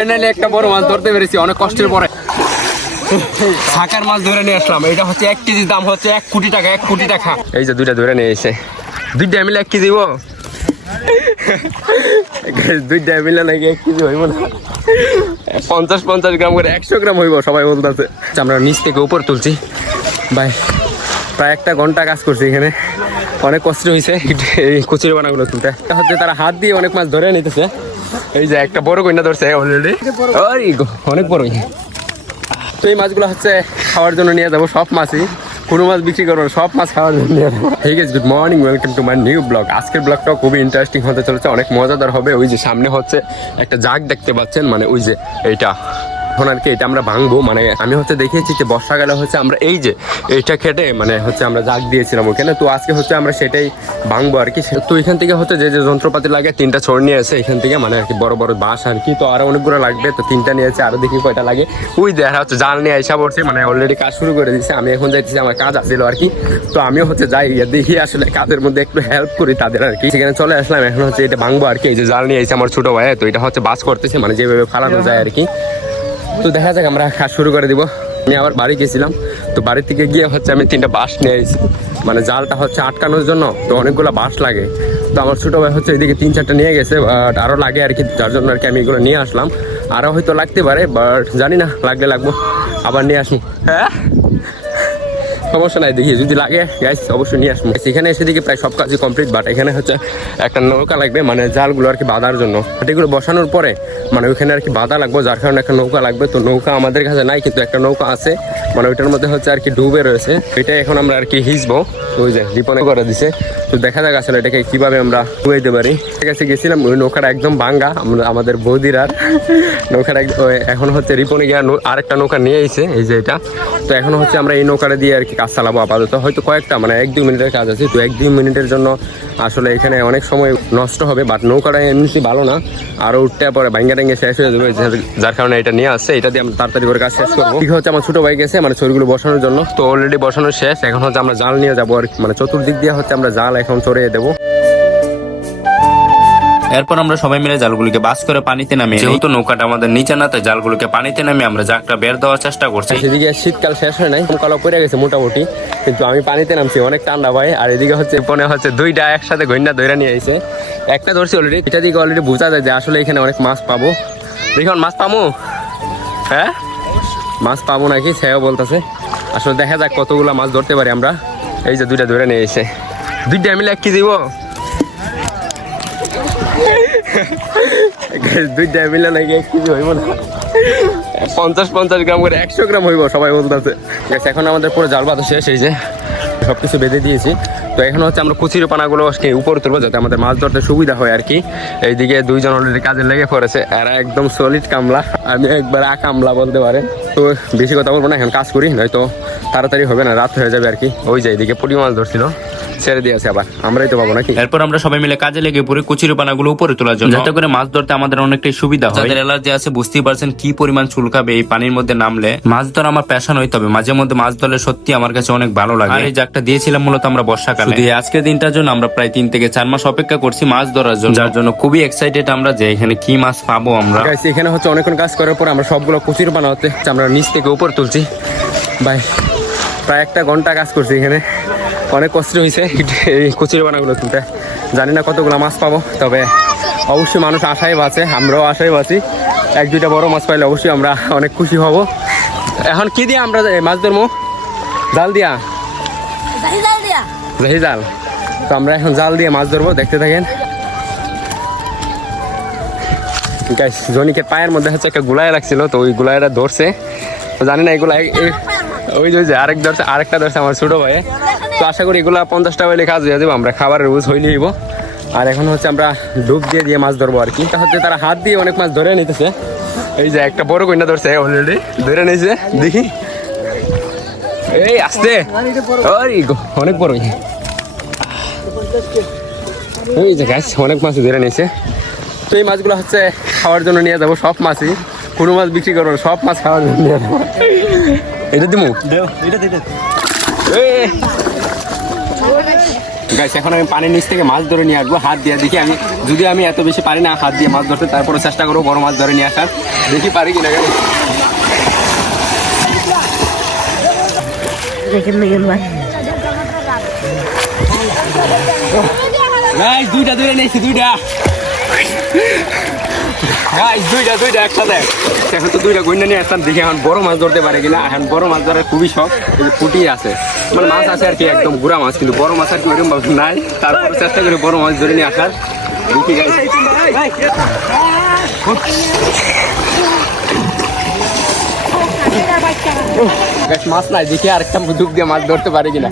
Finally একটা বড় মাছ ধরতে পেরেছি অনেক কষ্টের পরে। শাকার মাছ ধরে নিয়ে আসলাম। এটা হচ্ছে 1 কেজির দাম হচ্ছে 1 কোটি টাকা, 1 কোটি টাকা। এই যে দুইটা ধরে নিয়ে এসে, দুইটা মিলে 1 কেজি হইব। দুইটা মিলে নাকি 1 কেজি হইব না, 50-50 গ্রাম করে 100 গ্রাম হইব সবাই বলতেছে। আমরা নিচ থেকে উপর তুলছি ভাই, প্রায় 1 ঘন্টা কাজ করছি এখানে, অনেক কষ্ট হয়েছে এই কচুরি বানাগুলো তুলতে। হচ্ছে তারা হাত দিয়ে অনেক মাছ ধরে নিতেছে। এই যে একটা বড় কইনা ধরছে অলরেডি, অনেক বড়। তো এই মাছগুলো হচ্ছে খাওয়ার জন্য নিয়ে যাবো, সব মাছই, কোনো মাছ বিক্রি করবো, সব মাছ খাওয়ার জন্য নিয়ে যাবো। ঠিক আছে, good morning, welcome to my new blog. আজকের ব্লগটাও খুবই ইন্টারেস্টিং হতে চলেছে, অনেক মজাদার হবে। ওই যে সামনে হচ্ছে একটা জাগ দেখতে পাচ্ছেন, মানে ওই যে এইটা এখন আর কি এটা আমরা ভাঙবো। মানে আমি হচ্ছে দেখিয়েছি যে বর্ষাকালে হচ্ছে আমরা এই যে এইটা খেটে মানে হচ্ছে আমরা জাগ দিয়েছিলাম ওখানে, তো আজকে হচ্ছে আমরা সেটাই ভাঙবো আর কি। তো এখান থেকে হচ্ছে যে যে যন্ত্রপাতি লাগে 3টা ছড় নিয়ে এসে এখান থেকে, মানে আর কি বড় বড় বাঁশ আর কি, তো আরো অনেকগুলো লাগবে, তো 3টা নিয়েছে, আরো দেখি কয়টা লাগে। ওই দেখা হচ্ছে জাল নিয়ে আইসা পড়ছে, মানে অলরেডি কাজ শুরু করে দিচ্ছে। আমি এখন যাইতেছি, আমার কাজ আসছিল আর কি, তো আমিও হচ্ছে যাই দেখি আসলে কাজের মধ্যে একটু হেল্প করি তাদের আর কি। সেখানে চলে আসলাম, এখন হচ্ছে এটা ভাঙবো আর কি। এই যে জাল নিয়ে আইসে আমার ছোট ভাই, তো এটা হচ্ছে বাস করতেছে, মানে যেভাবে ফালানো যায় আর কি। তো দেখা যাক, আমরা কাজ শুরু করে দিব। আমি আবার বাড়ি গেছিলাম, তো বাড়ি থেকে গিয়ে হচ্ছে আমি 3টা বাঁশ নিয়ে এসেছি, মানে জালটা হচ্ছে আটকানোর জন্য, তো অনেকগুলো বাঁশ লাগে। তো আমার ছোটো ভাই হচ্ছে এদিকে 3-4টা নিয়ে গেছে, বাট আরও লাগে আর কি, যার জন্য আর কি আমি এগুলো নিয়ে আসলাম। আরও হয়তো লাগতে পারে, বাট জানি না, লাগলে লাগবো, আবার নিয়ে আসবো। হ্যাঁ সমস্যা নাই, দেখি যদি লাগে গাইস অবশ্যই নিয়ে আসবো। এখানে এসে দিকে প্রায় সব কাজই কমপ্লিট, বাট এখানে হচ্ছে একটা নৌকা লাগবে, মানে জালগুলো আর কি বাঁধার জন্য। এগুলো বসানোর পরে মানে ওইখানে আর কি বাঁধা লাগবে, যার কারণে একটা নৌকা লাগবে। তো নৌকা আমাদের কাছে নাই, কিন্তু একটা নৌকা আছে, মানে ওইটার মধ্যে হচ্ছে আর কি ডুবে রয়েছে, এটা এখন আমরা আর কি হিসবো। ওই যে রিপনে করে দিছে, তো দেখা যাক আসলে এটাকে কিভাবে আমরা ডুবাইতে পারি। ঠিক আছে, গেছিলাম, ওই নৌকাটা একদম ভাঙ্গা, আমাদের বৌদির আর নৌকাটা এখন হচ্ছে রিপনে গিয়ে আরেকটা নৌকা নিয়ে এসে, এই যে এটা। তো এখন হচ্ছে আমরা এই নৌকাটা দিয়ে আর কি কাজ চালাবো আপাতত, হয়তো কয়েকটা মানে 1-2 মিনিটের কাজ আছে। তো 1-2 মিনিটের জন্য আসলে এখানে অনেক সময় নষ্ট হবে, বাট নৌকাটা এমনিতে ভালো না, আরও উঠতে পরে ভাঙ্গা টাঙ্গে শেষ হয়ে যাবে, যার কারণে এটা নিয়ে আসছে। এটা দিয়ে আমরা তাড়াতাড়ি করে কাজ শেষ করবো। ঠিক হচ্ছে আমার ছোটো ভাই গেছে মানে ছড়িগুলো বসানোর জন্য, তো অলরেডি বসানো শেষ। এখন হচ্ছে আমরা জাল নিয়ে যাবো আর কি, মানে চতুর্দিক দিয়ে হচ্ছে আমরা জাল এখন চড়িয়ে দেবো। এরপর আমরা সবাই মিলে জালগুলোকে বাস করে পানিতে নামিয়ে, যেহেতু নৌকাটা আমাদের নিচে না, তাই জালগুলোকে পানিতে নামিয়ে আমরা জাগটা বের দেওয়ার চেষ্টা করছি। সেদিকে শীতকাল শেষ হয় নাই, কালো পড়ে গেছে মোটামুটি, কিন্তু আমি পানিতে নামছি, অনেক ঠান্ডা ভাই। আর এদিকে হচ্ছে পনে হচ্ছে 2টা একসাথে গইনা ধরে নিয়ে আইছে, একটা ধরছি অলরেডি। এটা দিকে অলরেডি বোঝা যায় যে আসলে এখানে অনেক মাছ পাবো। দেখুন মাছ পাবো, হ্যাঁ মাছ পাবো নাকি সেও বলতেছে। আসলে দেখা যাক কতগুলো মাছ ধরতে পারি আমরা। এই যে 2টা ধরে নিয়ে এসে, 2টা মিলে 1 কেজি হইব। 2টা মিলে নাকি 1 কেজি হইব না, 50-50 গ্রাম করে 100 গ্রাম হইব সবাই বলতেছে। এখন আমাদের পুরো জাল বাঁধা শেষ, এই যে সবকিছু বেঁধে দিয়েছি। তো এখন হচ্ছে আমরা কুচির পানাগুলো উপরে তুলবো, যাতে আমাদের মাছ ধরতে সুবিধা হয় আর কি। এইদিকে 2 জন অলরেডি কাজে লেগে পড়েছে, এরা একদম সলিড কামলা, আমি একবার কামলা বলতে পারে। তো বেশি কথা বলবো না, এখন কাজ করি, নয়তো তাড়াতাড়ি হবে না, রাত হয়ে যাবে আর কি। ওই যে এইদিকে পুঁটি মাছ ধরছিল, ছেড়ে দিয়েছে, আবার আমরাই তো পাবো নাকি। এরপর আমরা সবাই মিলে কাজে লেগে পড়ি কুচির পানাগুলো উপরে তোলার জন্য, যাতে করে মাছ ধরতে আমাদের অনেকটাই সুবিধা হয়। যাদের অ্যালার্জি আছে বুঝতেই পারছেন কি পরিমাণ চুলকাবে এই পানির মধ্যে নামলে। মাছ ধরা আমার প্যাশন হইতে হবে, মাঝে মধ্যে মাছ ধরলে সত্যি আমার কাছে অনেক ভালো লাগে। আর এই জাগটা দিয়েছিলাম মূলত আমরা বর্ষাকালে, আজকের দিনটার জন্য আমরা প্রায় 3 থেকে 4 মাস অপেক্ষা করছি মাছ ধরার জন্য, যার জন্য খুবই এক্সাইটেড আমরা যে এখানে কি মাছ পাবো আমরা। এখানে হচ্ছে অনেকক্ষণ কাজ করার পর আমরা সবগুলো কুচির পানা হচ্ছে আমরা নিচ থেকে উপর তুলছি ভাই, প্রায় 1 ঘন্টা কাজ করছি এখানে, অনেক কষ্ট হয়েছে এই কচুরি বানাগুলো তুলতে। জানি না কতগুলো মাছ পাবো, তবে অবশ্যই মানুষ আশায় বাঁচে, আমরাও আশায় বাঁচি। 1-2টা বড় মাছ পাইলে অবশ্যই আমরা অনেক খুশি হব। এখন কি দিয়ে আমরা মাছ ধরবো? জাল দিয়া, জাহি জাল। তো আমরা এখন জাল দিয়ে মাছ ধরবো, দেখতে থাকেন। গাইস জনিকে পায়ের মধ্যে হচ্ছে একটা গুলায় লাগছিল, তো ওই গুলাইটা ধরছে, তো জানি না এগুলা ওই যে আরেকটা ধরছে আমার ছোটো ভাই। তো আশা করি এগুলা 50 টাকা হইলে কাজ হয়ে যাবো, আমরা খাবারের রুজ হইলে দিব। আর এখন হচ্ছে আমরা ডুব দিয়ে মাছ ধরবো আর কি। হচ্ছে তারা হাত দিয়ে অনেক মাছ ধরে নিতেছে, এই যে একটা বড় কইনা ধরছে অলরেডি, ধরে নিয়েছে, দেখি এই আসতে অনেক বড়, এই যে গাছ অনেক মাছ ধরে নিয়েছে। তো এই মাছগুলো হচ্ছে খাওয়ার জন্য নিয়ে যাবো, সব মাছই, কোনো মাছ বিক্রি করবো, সব মাছ খাওয়ার জন্য নিয়ে যাবো। এটা দিমু গাইস এখন আমি পানির নিচ থেকে মাছ ধরে নিয়ে আসবো হাত দিয়ে। দেখি আমি যদি আমি এত বেশি পারি না হাত দিয়ে মাছ ধরতে, তারপরে চেষ্টা করবো বড় মাছ ধরে নিয়ে আসার। দেখি পারি কিনা গাইস। গাইস দুইটা ধরে নিয়েছি, দুইটা গাইস দুইটা একসাথে। এখন তো দুইটা গইনা নিয়ে আসতাম, দেখি এখন বড় মাছ ধরতে পারে কিনা। এখন বড় মাছ ধরার খুবই শখ, ফুটি আছে মানে মাছ আছে আর কি, একদম গুড়া মাছ, কিন্তু বড় মাছ আর কি ওইরকম ভাবে নাই। তারপরে চেষ্টা করি বড় মাছ ধরে নিয়ে আসার। দেখি গাইস মাছ নাই, দেখি আরেকটা ডুব দিয়ে মাছ ধরতে পারে কিনা।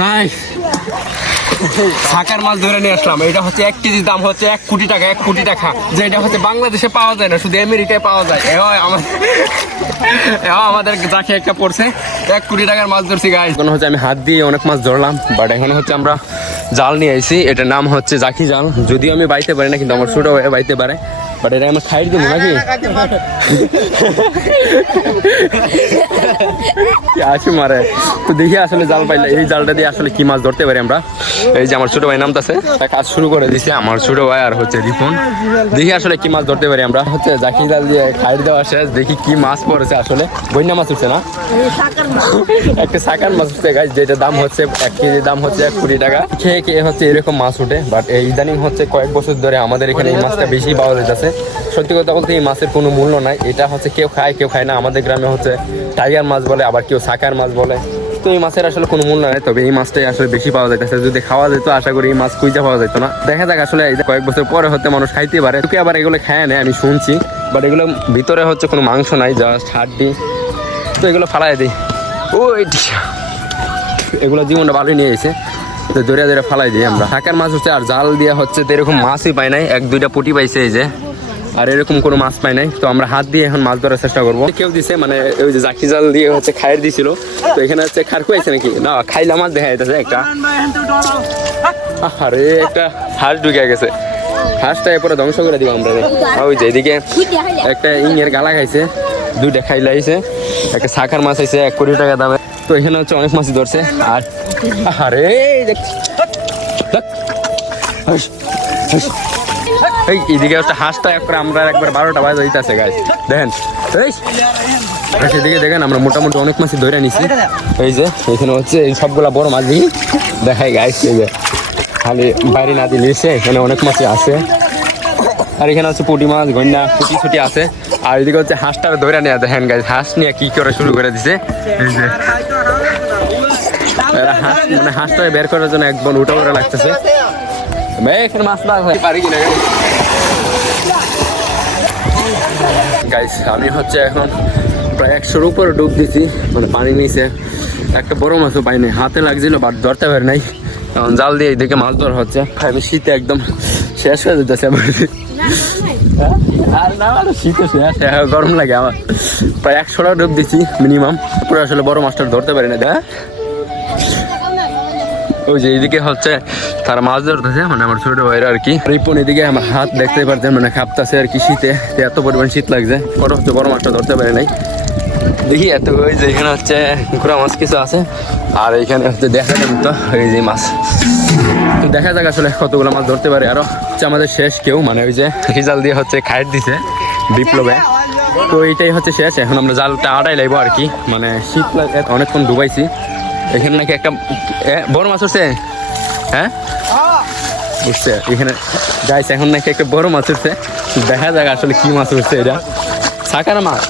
গাইস শাকার মাছ ধরে নিয়ে আসলাম। এটা হচ্ছে 1 কেজির দাম হচ্ছে 1 কোটি টাকা। 1 কোটি টাকা, যেটা হচ্ছে বাংলাদেশে পাওয়া যায় না, শুধু আমেরিকায় পাওয়া যায়। আমাদের যাকে একটা পড়ছে 1 কোটি টাকার মাছ ধরছি গাইস। এখন হচ্ছে আমি হাত দিয়ে অনেক মাছ ধরলাম, বাট এখন হচ্ছে আমরা জাল নিয়ে আইছি। এটার নাম হচ্ছে জাকি জাল। যদিও আমি বাইতে পারি না, কিন্তু আমার ছোট ভাই বাইতে পারে। বাট এটা আমরা খাই দিব নাকি আসি মারে। তো দেখি আসলে জাল পাইলে এই জালটা দিয়ে আসলে কি মাছ ধরতে পারি আমরা। এই যে আমার ছোট ভাই নামতাছে, কাজ শুরু করে দিছে আমার ছোট ভাই আর হচ্ছে রিপন। দেখি আসলে কি মাছ ধরতে পারি আমরা। হচ্ছে জাকি জাল দিয়ে খাই দেওয়া শেষ, দেখি কি মাছ পড়েছে। আসলে বন্যা মাছ উঠছে না, একটা শাকার মাছ উঠছে গাইস, যেটা দাম হচ্ছে 1 কেজি দাম হচ্ছে 1 কোটি টাকা। খেয়ে খেয়ে হচ্ছে এরকম মাছ উঠে। বাট এই ইদানিং হচ্ছে কয়েক বছর ধরে আমাদের এখানে এই মাছটা বেশি পাওয়া যাইতেছে। সত্যি কথা বলতে এই মাছের কোনো মূল্য নাই। এটা হচ্ছে কেউ খায় কেউ খায় না। আমাদের গ্রামে হচ্ছে টাইগার মাছ বলে, আবার কেউ শাকার মাছ বলে। তো এই মাছের আসলে কোনো মূল্য নাই, তবে এই মাছটাই আসলে বেশি পাওয়া যাইতেছে। যদি খাওয়া যেত আশা করি এই মাছ খুঁজে পাওয়া যেত না। দেখা যাক আসলে কয়েক বছর পরে হতে মানুষ খাইতে পারে। তোকে আবার এগুলো খায় না আমি শুনছি, বাট এগুলো ভিতরে হচ্ছে কোনো মাংস নাই, জাস্ট হাড্ডি। তো এগুলো ফালাই দিই। ও এগুলো জীবনটা ভালোই নিয়ে এসে তো দৌড়ে দৌড়ে ফালাই দিই আমরা। শাকার মাছ হচ্ছে আর জাল দিয়ে হচ্ছে তো এরকম মাছই পাই নাই, 1-2টা পুঁটি পাইছে এই যে, আর এরকম কোনো মাছ পাই নাই। তো আমরা হাত দিয়ে এখন মাছ ধরার চেষ্টা করবো। কেউ দিছে মানে ওই যে জাকি জাল দিয়ে হচ্ছে খায়ের দিছিল। তো এখানে হচ্ছে খার খুয়াইছে নাকি না, খাইলা মাছ দেখা যাইতেছে একটা। আরে একটা হাঁস ঢুকে গেছে, হাঁসটা এরপরে ধ্বংস করে দিব আমরা। ওই যে এদিকে একটা ইংয়ের গালা খাইছে, 2টা খাইলাইছে। একটা শাকার মাছ আইছে 1 কোটি টাকা দামে। তো এখানে হচ্ছে অনেক মাছই ধরছে। আর আরে এইদিকে হচ্ছে হাঁসটা একবার আমরা একবার 12টা বাজে হইতেছে গাইস, দেখেন সেদিকে দেখেন আমরা মোটামুটি অনেক মাছই ধরে নিছি। এই যে এখানে হচ্ছে এই সবগুলা বড় মাছ দিই দেখাই গাইস। এই যে খালি বাইরে না দিলে এখানে অনেক মাছই আছে। আর এখানে হচ্ছে পুঁটি মাছ গন্যা পুঁটি ছুটি আছে। আর এদিকে হচ্ছে হাঁসটা ধরে নেওয়া দেখেন গাইস, হাঁস নিয়ে কি করে শুরু করে দিছে। এই যে হাঁস মানে হাঁসটা বের করার জন্য একবার উঠা করে লাগতেছে। এখানে মাছ না পারি কিনা গাইস। আমি হচ্ছে এখন প্রায় 100-র উপরে ডুব দিছি, মানে পানি নিচে। একটা বড় মাছও পাইনি, হাতে লাগছিল বাট ধরতে পারি নাই। এখন জাল দিয়ে এইদিকে মাছ ধরা হচ্ছে। আমি শীতে একদম শেষ হয়ে যেতেছে আর না, শীতে শেষ, গরম লাগে আমার। প্রায় 100টা ডুব দিছি মিনিমাম, পুরো আসলে বড় মাছটা ধরতে পারি না। ওই যে এইদিকে হচ্ছে তারা মাছ ধরতেছে, মানে আমার ছোট ভাইরা আর কি। রিপন এদিকে আমার হাত দেখতে পারছেন, মানে কাঁপতেছে আর কি শীতে, এত পরিমাণ শীত লাগছে। বড় হচ্ছে বড় মাছটা ধরতে পারে নাই। দেখি এত ওই যে এখানে হচ্ছে গুড়া মাছ কিছু আছে, আর এইখানে হচ্ছে দেখা যান তো এই যে মাছ। তো দেখা যাক আসলে কতগুলো মাছ ধরতে পারে। আরো হচ্ছে আমাদের শেষ কেউ, মানে ওই যে জাল দিয়ে হচ্ছে খাইট দিছে বিপ্লবে। তো এইটাই হচ্ছে শেষ। এখন আমরা জালটা আড়াই লাগবো আর কি, মানে শীত অনেকক্ষণ ডুবাইছি। এখানে নাকি একটা বড় মাছ উঠছে, হ্যাঁ উঠছে এখানে গাইস। এখন নাকি একটা বড় মাছ উঠছে, দেখা যাক আসলে কি মাছ উঠছে। এটা শাকার মাছ,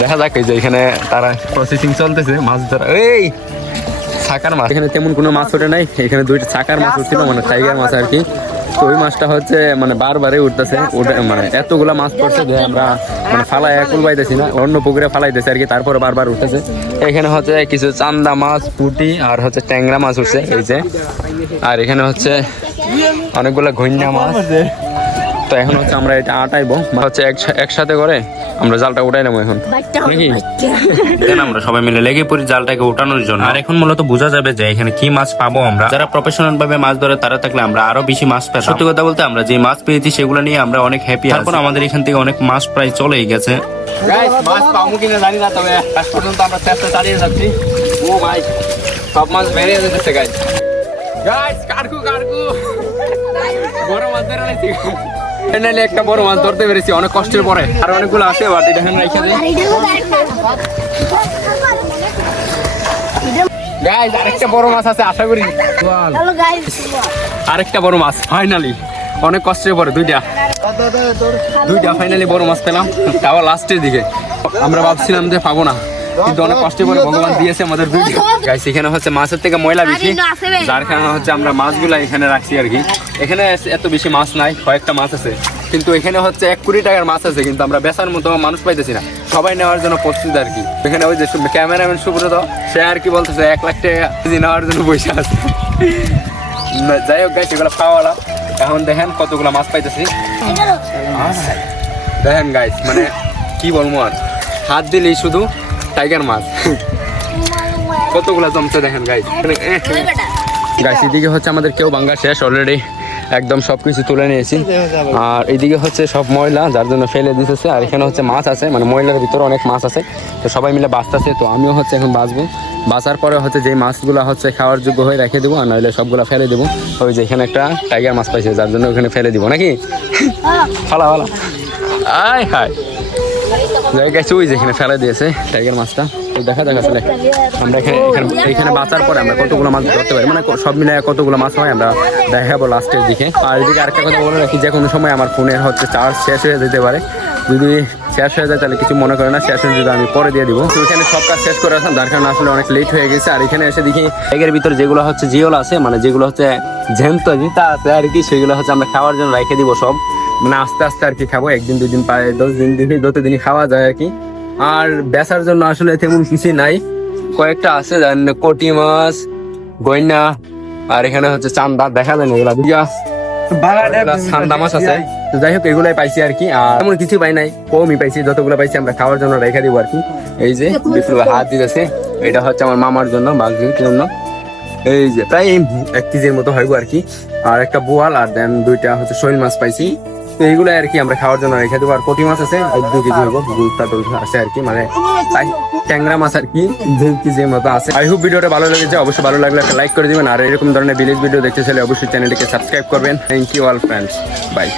দেখা যাক। এই যে এখানে তারা প্রসেসিং চলতেছে মাছ ধরা। এই শাকার মাছ, এখানে তেমন কোনো মাছ ওঠে নাই। এখানে 2টা শাকার মাছ উঠছিল, মানে টাইগার মাছ আর কি। তো ওই মাছটা হচ্ছে মানে বারবারে উঠতেছে, মানে এতগুলা মাছ পড়ছে যে আমরা মানে ফালাই একুল পাইতেছি না, অন্য পুকুরে ফালাইতেছে আর কি, তারপরে বারবার উঠতেছে। এখানে হচ্ছে কিছু চান্দা মাছ, পুঁটি আর হচ্ছে ট্যাংরা মাছ উঠছে এই যে। আর এখানে হচ্ছে অনেকগুলো ঘন্যা মাছ, তো এখন হচ্ছে আমরা এটা আটাইবো হচ্ছে একসাথে করে আমরা জালটা উঠাইলাম এখন নাকি দেন আমরা সবাই মিলে লেগে পড়ি জালটাকে উঠানোর জন্য। আর এখন মূলত বোঝা যাবে যে এখানে কি মাছ পাবো আমরা। যারা প্রফেশনাল ভাবে মাছ ধরে তারা থাকলে আমরা আরো বেশি মাছ পেতাম। সত্যি কথা বলতে আমরা যে মাছ পেয়েছি সেগুলো নিয়ে আমরা অনেক হ্যাপি। তারপর আমাদের এখান থেকে অনেক মাছ প্রায় চলেই গেছে। গাইস মাছ পাবো কিনা জানি না, তবে আজ পর্যন্ত আমরা চেষ্টা চালিয়ে যাচ্ছি। ও ভাই সব মাছ বেরিয়ে যাচ্ছে গাইস। গাইস কারকু বড় মাছ ধরে আনছি। ফাইনালি একটা বড় মাছ ধরতে পেরেছি অনেক কষ্টের পরে। আর অনেকগুলো আছে বাট এটা এখানে রেখে দিই। গাইস আরেকটা বড় মাছ আছে আশা করি। হ্যালো গাইস, আরেকটা বড় মাছ ফাইনালি অনেক কষ্টের পরে দুইটা ফাইনালি বড় মাছ পেলাম, তাও লাস্টের দিকে। আমরা ভাবছিলাম যে পাবো না, কিন্তু অনেক কষ্টে পরে ভগবান দিয়েছে আমাদের দুইটা। গাইস এখানে হচ্ছে মাছের থেকে ময়লা বেশি, যার কারণে হচ্ছে আমরা মাছগুলা এখানে রাখছি আর কি। এখানে এত বেশি মাছ নাই, কয়েকটা মাছ আছে, কিন্তু এখানে হচ্ছে 1 কোটি টাকার মাছ আছে, কিন্তু আমরা বেচার মতো মানুষ পাইতেছি না। সবাই নেওয়ার জন্য প্রস্তুত আর কি। এখানে ওই যে ক্যামেরাম্যান সুব্রত, সে আর কি বলতেছে 1 লাখ টাকা কেজি নেওয়ার জন্য পয়সা আছে। যাই হোক গাইস এগুলো খাওয়ালা। এখন দেখেন কতগুলো মাছ পাইতেছি। দেখেন গাইস মানে কি বলবো, আর হাত দিলেই শুধু টাইগার মাছ কতগুলো জমছে দেখেন গাইস। গাইস এদিকে হচ্ছে আমাদের কেউ ভাঙ্গা শেষ অলরেডি, একদম সবকিছু তুলে নিয়েছি। আর এইদিকে হচ্ছে সব ময়লা, যার জন্য ফেলে দিতেছে। আর এখানে হচ্ছে মাছ আছে, মানে ময়লার ভিতরে অনেক মাছ আছে, তো সবাই মিলে বাঁচতেছে। তো আমিও হচ্ছে এখন বাঁচবো। বাঁচার পরে হচ্ছে যে মাছগুলো হচ্ছে খাওয়ার যোগ্য হয়ে রেখে দেবো, আর নইলে সবগুলো ফেলে দেবো। ওই যে এখানে একটা টাইগার মাছ পাইছে, যার জন্য ওখানে ফেলে দিব নাকি। ফালা আয় হায় যাই গেছে, ওই যে এখানে ফেলে দিয়েছে টাইগার মাছটা। তো দেখা যাক আসলে আমরা এখানে বাঁচার পরে আমরা কতগুলো মাছ ধরতে পারি, মানে সব মিলে কতগুলো মাছ হয় আমরা দেখাবো লাস্টের দিকে। আর এদিকে আরেকটা কথা বলে রাখি, যে কোনো সময় আমার ফোনের হচ্ছে চার্জ শেষ হয়ে যেতে পারে। যদি শেষ হয়ে যায় তাহলে কিছু মনে করে না, শেষ হয়ে যদি আমি পরে দিয়ে দিব। তো এখানে সব কাজ শেষ করে আসলাম, যার কারণে আসলে অনেক লেট হয়ে গেছে। আর এখানে এসে দেখি ব্যাগের ভিতরে যেগুলো হচ্ছে জিওল আছে, মানে যেগুলো হচ্ছে জ্যান্ত জিতা আছে আর কি, সেগুলো হচ্ছে আমরা খাওয়ার জন্য রেখে দিব সব। মানে আস্তে আস্তে আর কি খাবো, 1 দিন 2 দিন পায় 10 দিন যত দিনই খাওয়া যায় আর কি। আর বেচার জন্য আসলে তেমন কিছুই নাই, কয়েকটা আছে জানেন, কোটি মাছ, গয়না, আর এখানে হচ্ছে চান্দা দেখা যায় না, এগুলা চান্দা মাছ আছে। তো যাই হোক এগুলাই পাইছি আর কি, আর তেমন কিছু পাই নাই, কমই পাইছি। যতগুলো পাইছি আমরা খাওয়ার জন্য রেখে দিব আর কি। এই যে বিপুল হাত দিতেছে, এটা হচ্ছে আমার মামার জন্য, বাঘির জন্য। এই যে প্রায় 1 কেজির মতো হইব আর কি। আর একটা বোয়াল, আর দেন 2টা হচ্ছে শৈল মাছ পাইছি। তো এইগুলো আর কি আমরা খাওয়ার জন্য রেখে দেবো। আর কোটি মাছ আছে 2 কেজি হইব, গুলতা আছে আর কি, মানে ট্যাংরা মাছ আর কি 2 কেজির মতো আছে। আই হোপ ভিডিওটা ভালো লেগেছে, অবশ্যই ভালো লাগলে একটা লাইক করে দিবেন। আর এরকম ধরনের ভিলেজ ভিডিও দেখতে চাইলে অবশ্যই চ্যানেলটিকে সাবস্ক্রাইব করবেন। Thank you all friends, by.